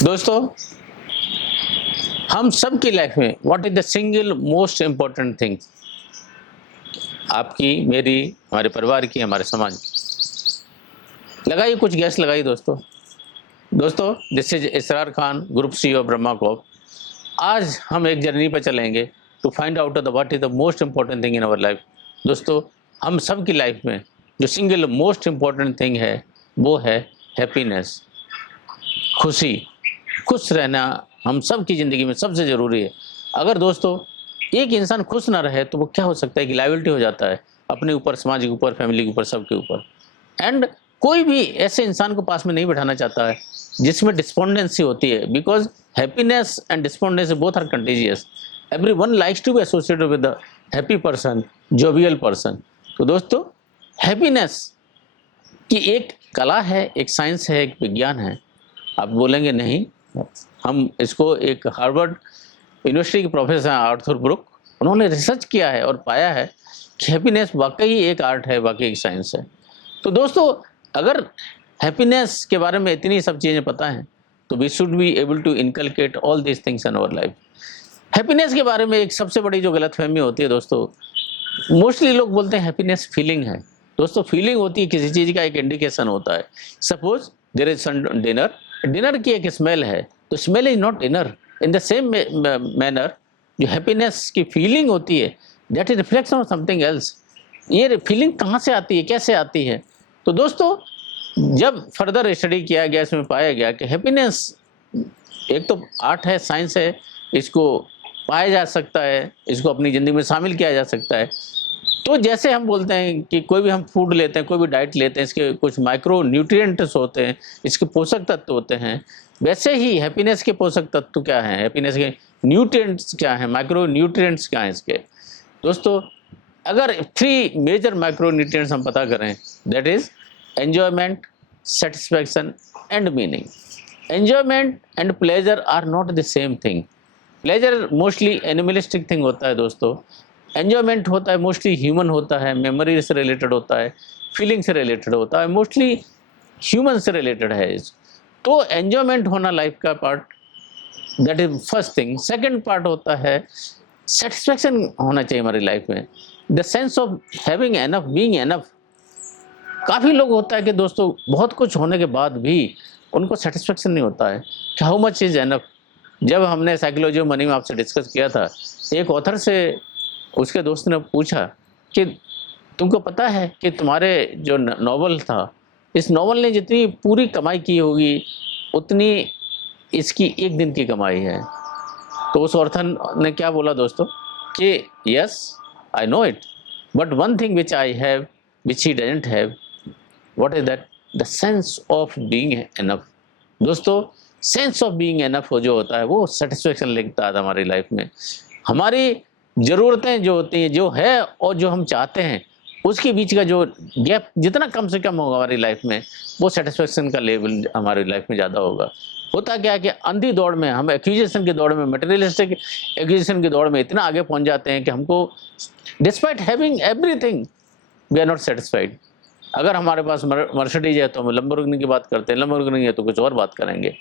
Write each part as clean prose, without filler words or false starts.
दोस्तों, हम सब की लाइफ में what is the single most important thing, आपकी, मेरी, हमारे परिवार की, हमारे समाज की? लगाइए, कुछ गैस लगाइए दोस्तों। This is Israr Khan, group C of Brahma corp. आज हम एक जर्नी पर चलेंगे to find out the what is the most important thing in our life. दोस्तों, हम सब की लाइफ में जो सिंगल मोस्ट इम्पोर्टेंट थिंग है वो है हैप्पीनेस, खुशी। खुश रहना हम सब की ज़िंदगी में सबसे ज़रूरी है। अगर दोस्तों एक इंसान खुश ना रहे तो वो क्या हो सकता है कि लायबिलिटी हो जाता है अपने ऊपर, समाज के ऊपर, फैमिली के ऊपर, सबके ऊपर। एंड कोई भी ऐसे इंसान को पास में नहीं बैठाना चाहता है जिसमें डिस्पोंडेंसी होती है, because happiness and despondency both are contagious. Everyone likes to be associated with the happy person, jovial person. तो दोस्तों, हैप्पीनेस की एक कला है, एक साइंस है, एक विज्ञान है। आप बोलेंगे नहीं, हम इसको एक हार्वर्ड यूनिवर्सिटी के प्रोफेसर आर्थर ब्रूक, उन्होंने रिसर्च किया है और पाया है कि हैप्पीनेस वाकई एक आर्ट है, वाकई एक साइंस है। तो दोस्तों, अगर हैप्पीनेस के बारे में इतनी सब चीज़ें पता हैं तो we should be able to inculcate all these things in our life. Happiness के बारे में एक सबसे बड़ी जो गलतफहमी होती है दोस्तों, मोस्टली लोग बोलते हैं हैप्पीनेस फीलिंग है। दोस्तों, फीलिंग होती है किसी चीज़ का एक इंडिकेशन होता है। Suppose there is some dinner, dinner की एक स्मेल है, तो smell is not dinner. In the same manner जो हैप्पीनेस की फीलिंग होती है, that is reflection of something else. ये फीलिंग कहाँ से आती है, कैसे आती है? तो दोस्तों, जब फर्दर स्टडी किया गया, इसमें पाया गया कि हैप्पीनेस एक तो आर्ट है, साइंस है, इसको पाया जा सकता है, इसको अपनी ज़िंदगी में शामिल किया जा सकता है। तो जैसे हम बोलते हैं कि कोई भी हम फूड लेते हैं, कोई भी डाइट लेते हैं, इसके कुछ माइक्रो न्यूट्रिएंट्स होते हैं, इसके पोषक तत्व होते हैं, वैसे ही हैप्पीनेस के पोषक तत्व क्या हैं, हैप्पीनेस के न्यूट्रिएंट्स क्या हैं, माइक्रो न्यूट्रिएंट्स क्या हैं इसके? दोस्तों, अगर 3 मेजर माइक्रो न्यूट्रिएंट्स हम पता करें, that is enjoyment, satisfaction and meaning. Enjoyment and pleasure are not the same thing. Pleasure mostly animalistic thing होता है दोस्तों। एन्जॉयमेंट होता है मोस्टली ह्यूमन होता है, मेमोरी से रिलेटेड होता है, फीलिंग से रिलेटेड होता है, मोस्टली ह्यूमन से रिलेटेड है। तो एन्जॉयमेंट होना लाइफ का part, that is first thing. Second part होता है सेटिस्फैक्शन होना चाहिए हमारी लाइफ में, the sense of having enough, being enough. काफ़ी लोग होता है कि दोस्तों बहुत कुछ होने के बाद भी उनको सेटिस्फैक्शन नहीं होता है कि हाउ मच इज एनफ। जब हमने साइकोलॉजी ऑफ मनी में आपसे डिस्कस किया था, एक ऑथर से उसके दोस्त ने पूछा कि तुमको पता है कि तुम्हारे जो नॉवल था, इस नॉवल ने जितनी पूरी कमाई की होगी उतनी इसकी एक दिन की कमाई है। तो उस ऑथर ने क्या बोला दोस्तों कि yes I know it, but one thing which I have which he doesn't have, what is that? The sense of being enough. दोस्तों, सेंस ऑफ बीइंग एनफ जो होता है वो सेटिस्फेक्शन लेता है हमारी लाइफ में। हमारी ज़रूरतें जो होती हैं, जो है और जो हम चाहते हैं, उसके बीच का जो गैप जितना कम से कम होगा हमारी लाइफ में, वो सेटिस्फेक्शन का लेवल हमारी लाइफ में ज़्यादा होगा। होता क्या है कि अंधी दौड़ में, हम एक्विजिशन की दौड़ में, मटेरियलिस्टिक एक्विजिशन की दौड़ में इतना आगे पहुंच जाते हैं कि हमको despite having everything we are not satisfied. अगर हमारे पास मर्सिडीज है तो हम लंबोर्गिनी की बात करते हैं, लंबोर्गिनी है तो कुछ और बात करेंगे।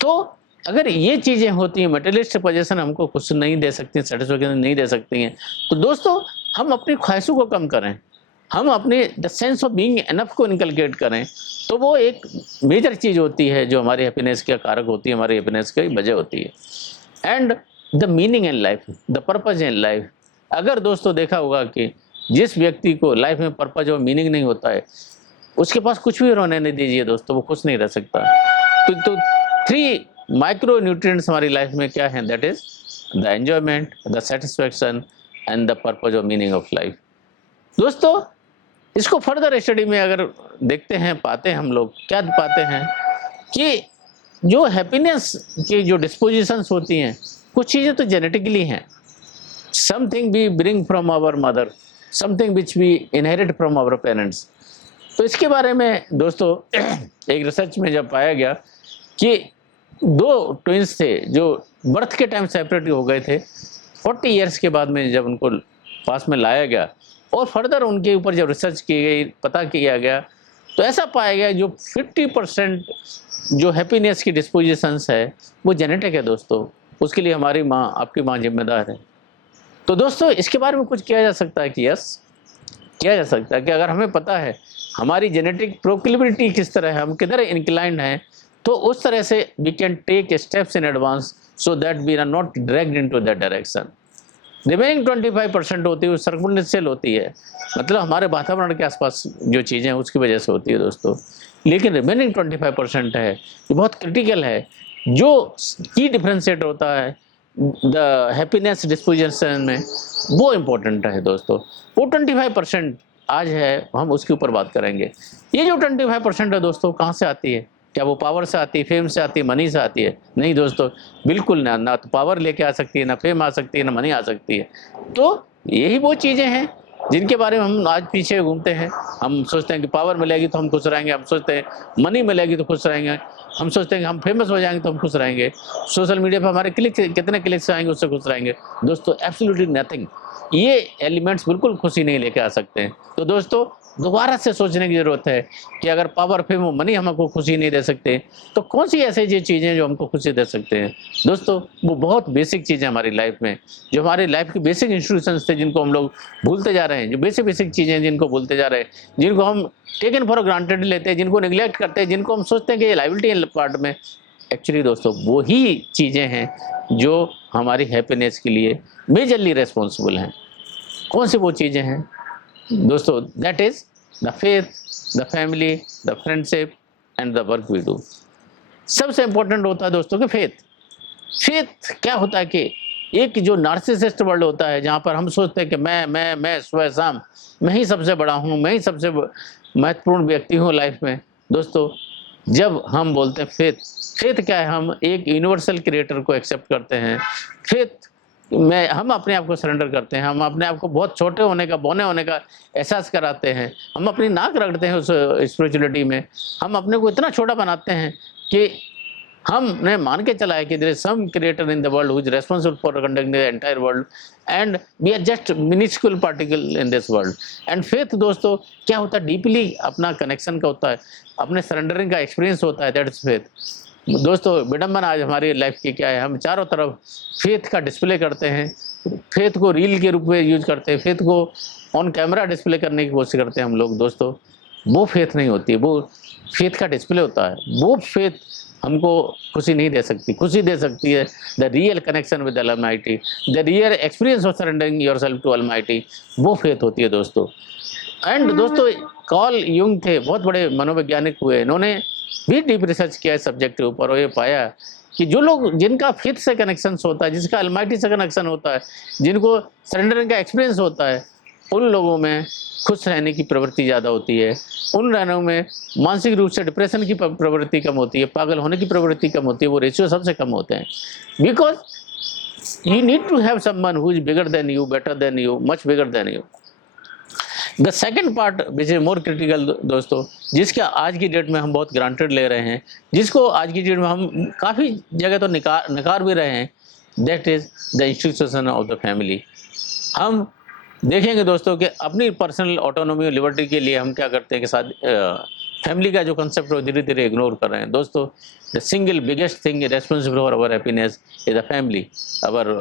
तो अगर ये चीज़ें होती हैं, मटेरियलिस्टिक पोजीशन हमको कुछ नहीं दे सकती, सेटिस्फेक्शन नहीं दे सकती हैं, तो दोस्तों हम अपनी ख्वाहिशों को कम करें, हम अपने the sense of being enough को इनकलकेट करें, तो वो एक मेजर चीज़ होती है जो हमारी हैप्पीनेस का कारक होती है, हमारी हैप्पीनेस की वजह होती है। And the meaning in life, the purpose in life. अगर दोस्तों देखा होगा कि जिस व्यक्ति को लाइफ में पर्पज और मीनिंग नहीं होता है, उसके पास कुछ भी रोने नहीं दीजिए दोस्तों, वो खुश नहीं रह सकता। तो 3 माइक्रो न्यूट्रिएंट्स हमारी लाइफ में क्या हैं? That is the enjoyment, the satisfaction and the purpose और मीनिंग ऑफ लाइफ। दोस्तों, इसको फर्दर स्टडी में अगर देखते हैं, पाते हैं हम लोग क्या पाते हैं कि जो हैप्पीनेस की जो डिस्पोजिशंस होती हैं, कुछ चीज़ें तो जेनेटिकली हैं। Something we bring from our mother, something which we inherit from our parents. तो इसके बारे में दोस्तों एक रिसर्च में जब पाया गया कि 2 ट्विंस थे जो बर्थ के टाइम सेपरेट हो गए थे, 40 ईयर्स के बाद में जब उनको पास में लाया गया और फर्दर उनके ऊपर जब रिसर्च की गई, पता किया गया, तो ऐसा पाया गया जो 50% जो हैप्पीनेस की डिस्पोजिशंस है वो जेनेटिक है दोस्तों। उसके लिए हमारी माँ, आपकी माँ जिम्मेदार है। तो दोस्तों इसके बारे में कुछ किया जा सकता है कि यस, किया जा सकता है कि अगर हमें पता है हमारी जेनेटिक प्रोक्लिबिलिटी किस तरह है, हम किधर इंक्लाइंड हैं, तो उस तरह से we can take steps in advance so that we are not dragged into that direction. Remaining 25% होती है वो सर्कमस्टेंशियल होती है, मतलब हमारे वातावरण के आसपास जो चीज़ें हैं उसकी वजह से होती है दोस्तों। लेकिन रिमेनिंग 25% है ये बहुत क्रिटिकल है, जो की डिफ्रेंशिएट होता है द हैप्पीनेस डिस्पोजिशन में, वो इम्पोर्टेंट है दोस्तों। वो 25% आज है, हम उसके ऊपर बात करेंगे। ये जो 25% है दोस्तों कहाँ से आती है? क्या वो पावर से आती है, फेम से आती है, मनी से आती है? नहीं दोस्तों, बिल्कुल ना। ना तो पावर लेके आ सकती है, ना फेम आ सकती है, ना मनी आ सकती है। तो यही वो चीज़ें हैं जिनके बारे में हम आज पीछे घूमते हैं। हम सोचते हैं कि पावर मिलेगी तो हम खुश रहेंगे, हम सोचते हैं मनी मिलेगी तो खुश रहेंगे, हम सोचते हैं कि हम फेमस हो जाएंगे तो हम खुश रहेंगे, सोशल मीडिया पर हमारे कितने क्लिक्स आएंगे उससे खुश रहेंगे। दोस्तों एब्सोल्युटली नथिंग, ये एलिमेंट्स बिल्कुल खुशी नहीं लेके आ सकते हैं। तो दोस्तों दोबारा से सोचने की ज़रूरत है कि अगर पावर, फेम और मनी हमको खुशी नहीं दे सकते तो कौन सी ऐसी ये चीज़ें जो हमको खुशी दे सकते हैं। दोस्तों वो बहुत बेसिक चीज़ें हमारी लाइफ में, जो हमारी लाइफ की बेसिक इंस्टीट्यूशंस थे जिनको हम लोग भूलते जा रहे हैं, जो बेसिक चीज़ें जिनको भूलते जा रहे हैं, जिनको हम टेकन फॉर ग्रांटेड लेते हैं, जिनको निगलेक्ट करते हैं, जिनको हम सोचते हैं कि ये लाइबिलिटी है पार्ट में। एक्चुअली दोस्तों वही चीज़ें हैं जो हमारी हैप्पीनेस के लिए मेजरली रेस्पॉन्सिबल हैं। कौन सी वो चीज़ें हैं दोस्तों? That is the faith, the family, the friendship and the work we do. सबसे इंपॉर्टेंट होता है दोस्तों कि फेथ। फेथ क्या होता है कि एक जो नार्सिसिस्ट वर्ल्ड होता है जहाँ पर हम सोचते हैं कि मैं स्वयं शाम, मैं ही सबसे बड़ा हूँ, मैं ही सबसे महत्वपूर्ण व्यक्ति हूँ लाइफ में। दोस्तों जब हम बोलते हैं फेथ, फेथ क्या है? हम एक यूनिवर्सल क्रिएटर को एक्सेप्ट करते हैं। फेथ में हम अपने आप को सरेंडर करते हैं, हम अपने आप को बहुत छोटे होने का, बौने होने का एहसास कराते हैं, हम अपनी नाक रगड़ते हैं उस स्पिरिचुअलिटी में, हम अपने को इतना छोटा बनाते हैं कि हमने मान के चला है कि there is some creator in the world who is responsible for conducting the entire world and we are just minuscule particle in this world. And faith दोस्तों क्या होता है? डीपली अपना कनेक्शन का होता है, अपने सरेंडरिंग का एक्सपीरियंस होता है, दैट इज फेथ। दोस्तों विडम्बना आज हमारी लाइफ की क्या है? हम चारों तरफ फेथ का डिस्प्ले करते हैं, फेथ को रील के रूप में यूज करते हैं, फेथ को ऑन कैमरा डिस्प्ले करने की कोशिश करते हैं हम लोग। दोस्तों वो फेथ नहीं होती है, वो फेथ का डिस्प्ले होता है। वो फेथ हमको खुशी नहीं दे सकती। खुशी दे सकती है the real connection with almighty, the real experience of surrendering yourself to almighty, वो फेथ होती है दोस्तों। एंड दोस्तों कार्ल यूंग थे, बहुत बड़े मनोवैज्ञानिक हुए, इन्होंने भी डीप रिसर्च किया है सब्जेक्ट के ऊपर और ये पाया कि जो लोग, जिनका फेथ से कनेक्शन होता है, जिसका अलमाइटी से कनेक्शन होता है, जिनको सरेंडरिंग का एक्सपीरियंस होता है, उन लोगों में खुश रहने की प्रवृत्ति ज़्यादा होती है, उन रहनों में मानसिक रूप से डिप्रेशन की प्रवृत्ति कम होती है, पागल होने की प्रवृत्ति कम होती है, वो रेशियो सबसे कम होते हैं। Because you need to have someone who is bigger than you, better than you, much bigger than you. The second part which is more critical दोस्तों, जिसका आज की डेट में हम बहुत ग्रांटेड ले रहे हैं, जिसको आज की डेट में हम काफ़ी जगह तो नकार भी रहे हैं, that is the institution of the family. हम देखेंगे दोस्तों कि अपनी पर्सनल ऑटोनॉमी और लिबर्टी के लिए हम क्या करते हैं कि साथ फैमिली का जो कंसेप्ट है धीरे धीरे इग्नोर कर रहे हैं। दोस्तों the single biggest thing responsible for our happiness is the family, our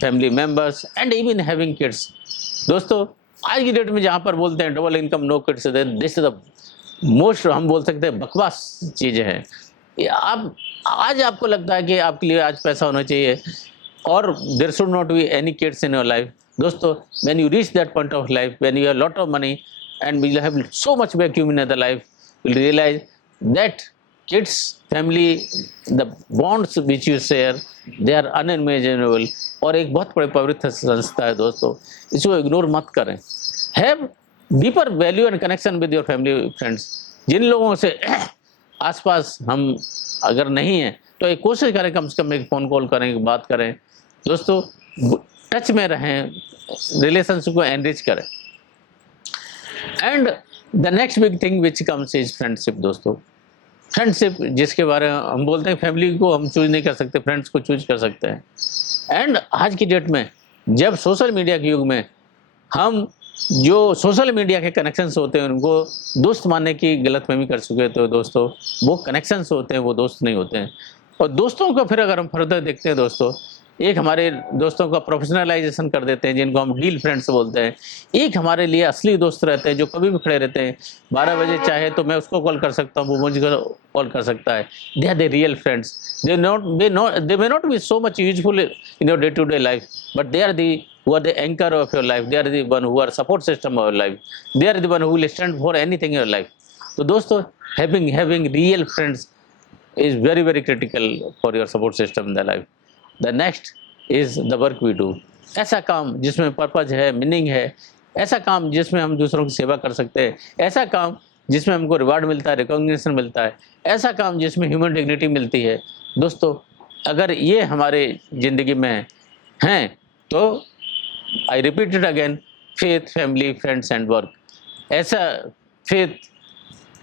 family members and even having kids. दोस्तों आज की डेट में जहाँ पर बोलते हैं double income no kids, this is the most, हम बोल सकते हैं बकवास चीज़ें हैं। आप आज आपको लगता है कि आपके लिए आज पैसा होना चाहिए और there should not be any kids in your life. दोस्तों when you reach that point of life, when you have lot of money and will have so much vacuum in the life, will realize that kids, family, the bonds which you share, they are unimaginable. और एक बहुत बड़ी पवित्र संस्था है दोस्तों, इसको ignore मत करें। Have deeper value and connection with your family friends. जिन लोगों से आसपास हम अगर नहीं हैं तो एक कोशिश करें, कम से कम एक फ़ोन कॉल करें, बात करें। दोस्तों टच में रहें, रिलेशनशिप को एनरिच करें। And the next big thing which comes is friendship. दोस्तों फ्रेंडशिप जिसके बारे में हम बोलते हैं, फैमिली को हम चूज नहीं कर सकते, फ्रेंड्स को चूज कर सकते हैं। एंड आज की डेट में जब सोशल मीडिया के युग में हम जो सोशल मीडिया के कनेक्शंस होते हैं उनको दोस्त मानने की गलतफहमी कर चुके, तो दोस्तों वो कनेक्शंस होते हैं, वो दोस्त नहीं होते हैं। और दोस्तों को फिर अगर हम फर्दर देखते हैं दोस्तों, एक हमारे दोस्तों का प्रोफेशनलाइजेशन कर देते हैं जिनको हम डील फ्रेंड्स बोलते हैं। एक हमारे लिए असली दोस्त रहते हैं जो कभी भी खड़े रहते हैं, 12 बजे चाहे तो मैं उसको कॉल कर सकता हूँ, वो मुझे कॉल कर सकता है। They are the real friends. They may not be so much useful in your day to day life, but they are the who are the anchor of your life, they are the one who are support system of your life, they are the one who will stand for anything in your life. तो दोस्तों having real friends is very critical for your support system in the life. The next is the work we do. ऐसा काम जिसमें purpose है, meaning है, ऐसा काम जिसमें हम दूसरों की सेवा कर सकते हैं, ऐसा काम जिसमें हमको रिवार्ड मिलता है, रिकॉग्निशन मिलता है, ऐसा काम जिसमें ह्यूमन डिग्निटी मिलती है। दोस्तों अगर ये हमारे ज़िंदगी में हैं तो I repeat it again, faith, family, friends and work. ऐसा फेथ,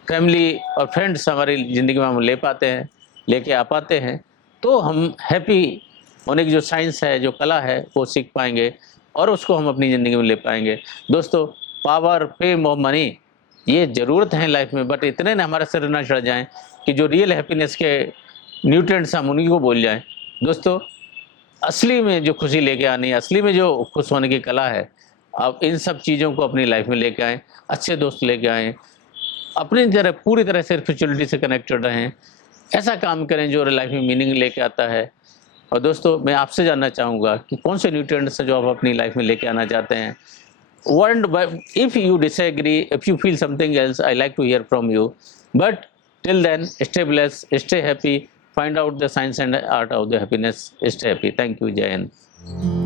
फैमिली और फ्रेंड्स हमारी ज़िंदगी में हम ले पाते हैं, लेके आ पाते हैं, तो हम हैप्पी होने की जो साइंस है, जो कला है, वो सीख पाएंगे और उसको हम अपनी ज़िंदगी में ले पाएंगे। दोस्तों पावर, फेम और मनी ये ज़रूरत है लाइफ में, बट इतने ना हमारे सिर ना चढ़ जाएं कि जो रियल हैप्पीनेस के न्यूट्रिएंट्स हम उन्हीं को भूल जाएं। दोस्तों असली में जो खुशी लेके आनी है, असली में जो खुश होने की कला है, आप इन सब चीज़ों को अपनी लाइफ में लेके आएँ, अच्छे दोस्त लेके आएँ, अपनी तरह पूरी तरह से स्पिरिचुअलिटी से कनेक्टेड रहें, ऐसा काम करें जो लाइफ में मीनिंग लेके आता है। और दोस्तों मैं आपसे जानना चाहूँगा कि कौन से न्यूट्रिएंट्स हैं जो आप अपनी लाइफ में लेके आना चाहते हैं। If you disagree, if you feel something else, I like to hear from you. But till then, stay blessed, stay happy, find out the science and art of the happiness, stay happy. Thank you, Jai Hind.